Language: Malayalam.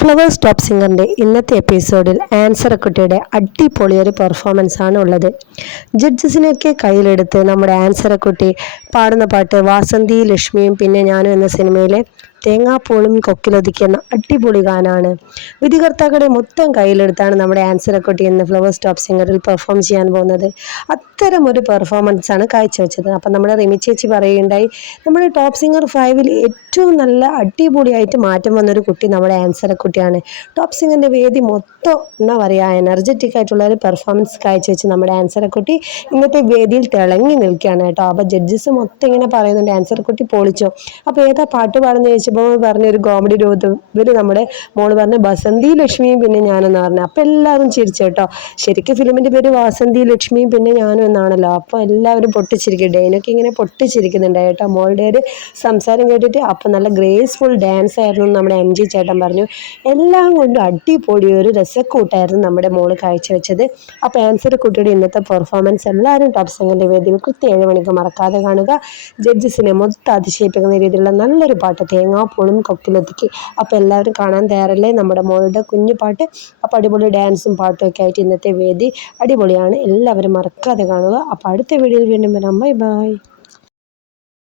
ഫ്ലവേഴ്സ് ടോപ്പ് സിംഗറിന്റെ ഇന്നത്തെ എപ്പിസോഡിൽ ആൻസർ കുട്ടിയുടെ അടിപൊളിയൊരു പെർഫോമൻസ് ആണ് ഉള്ളത്. ജഡ്ജസിനെയൊക്കെ കയ്യിലെടുത്ത് നമ്മുടെ ആൻസർ കുട്ടി പാടുന്ന പാട്ട് വാസന്തി ലക്ഷ്മിയും പിന്നെ ഞാനും എന്ന സിനിമയിലെ തേങ്ങാപ്പൂളും കൊക്കിലൊതുക്കിയെന്ന അടിപൊളി ഗാനാണ്. വിധികർത്താക്കളെ മൊത്തം കയ്യിലെടുത്താണ് നമ്മുടെ ആൻസർ കുട്ടി ഇന്ന് ഫ്ലവേഴ്സ് ടോപ്പ് സിംഗറിൽ പെർഫോം ചെയ്യാൻ പോകുന്നത്. അത്തരം ഒരു പെർഫോമൻസ് ആണ് കാഴ്ചവെച്ചത്. അപ്പം നമ്മുടെ റിമി ചേച്ചി പറയുകയുണ്ടായി നമ്മുടെ ടോപ്പ് സിംഗർ ഫൈവിൽ ഏറ്റവും നല്ല അടിപൊളിയായിട്ട് മാറ്റം വന്നൊരു കുട്ടി നമ്മുടെ ആൻസർ കുട്ടിയാണ്. ടോപ്പ് സിംഗറിന്റെ വേദി മൊത്തം എന്താ പറയുക എനർജറ്റിക് ആയിട്ടുള്ള ഒരു പെർഫോമൻസ് കാഴ്ചവെച്ച് നമ്മുടെ ആൻസറക്കുട്ടി കുട്ടി ഇന്നത്തെ വേദിയിൽ തിളങ്ങി നിൽക്കുകയാണ് കേട്ടോ. അപ്പോൾ ജഡ്ജസ് മൊത്തം ഇങ്ങനെ പറയുന്നുണ്ട് ആൻസറക്കുട്ടി കുട്ടി പൊളിച്ചോ. അപ്പോൾ ഏതാ പാട്ട് പാടുന്ന ചോദിച്ചപ്പോൾ പറഞ്ഞ ഒരു കോമഡി രൂപത്തിൽ ഇവർ നമ്മുടെ മോൾ പറഞ്ഞ ബസന്തി ലക്ഷ്മിയും പിന്നെ ഞാനെന്ന് പറഞ്ഞു. അപ്പോൾ എല്ലാവരും ചിരിച്ചു കേട്ടോ. ശരിക്കും ഫിലിമിന്റെ പേര് വാസന്തി ലക്ഷ്മിയും പിന്നെ ഞാനും എന്നാണല്ലോ. അപ്പോൾ എല്ലാവരും പൊട്ടിച്ചിരിക്കും. ഡേനൊക്കെ ഇങ്ങനെ പൊട്ടിച്ചിരിക്കുന്നുണ്ട് കേട്ടോ. മോളുടെ ഒരു സംസാരം കേട്ടിട്ട് അപ്പോൾ നല്ല ഗ്രേസ്ഫുൾ ഡാൻസ് ആയിരുന്നു നമ്മുടെ എം ജി ചേട്ടൻ പറഞ്ഞു. എല്ലാം കൊണ്ടും അടിപൊളി ഒരു രസക്കൂട്ടായിരുന്നു നമ്മുടെ മോൾ കാഴ്ചവെച്ചത്. അപ്പോൾ ആൻസർ കുട്ടിയുടെ ഇന്നത്തെ പെർഫോമൻസ് എല്ലാവരും ടോപ്പ് സിംഗറിന്റെ വേദിയിൽ കൃത്യം ഏഴ് മണിക്ക് മറക്കാതെ കാണുക. ജഡ്ജസിനെ മൊത്തം അതിശയിപ്പിക്കുന്ന രീതിയിലുള്ള നല്ലൊരു പാട്ട് തേങ്ങാപ്പൂളും കൊക്കിലൊതുക്കി. അപ്പോൾ എല്ലാവരും കാണാൻ തയ്യാറല്ലേ? നമ്മുടെ മോളുടെ കുഞ്ഞു പാട്ട്. അപ്പോൾ അടിപൊളി ഡാൻസും പാട്ടും ഒക്കെ ആയിട്ട് ഇന്നത്തെ വേദി അടിപൊളിയാണ്. എല്ലാവരും മറക്കാതെ കാണുക. അപ്പോൾ അടുത്ത വീഡിയോയിൽ വീണ്ടും വരാം. Bye bye.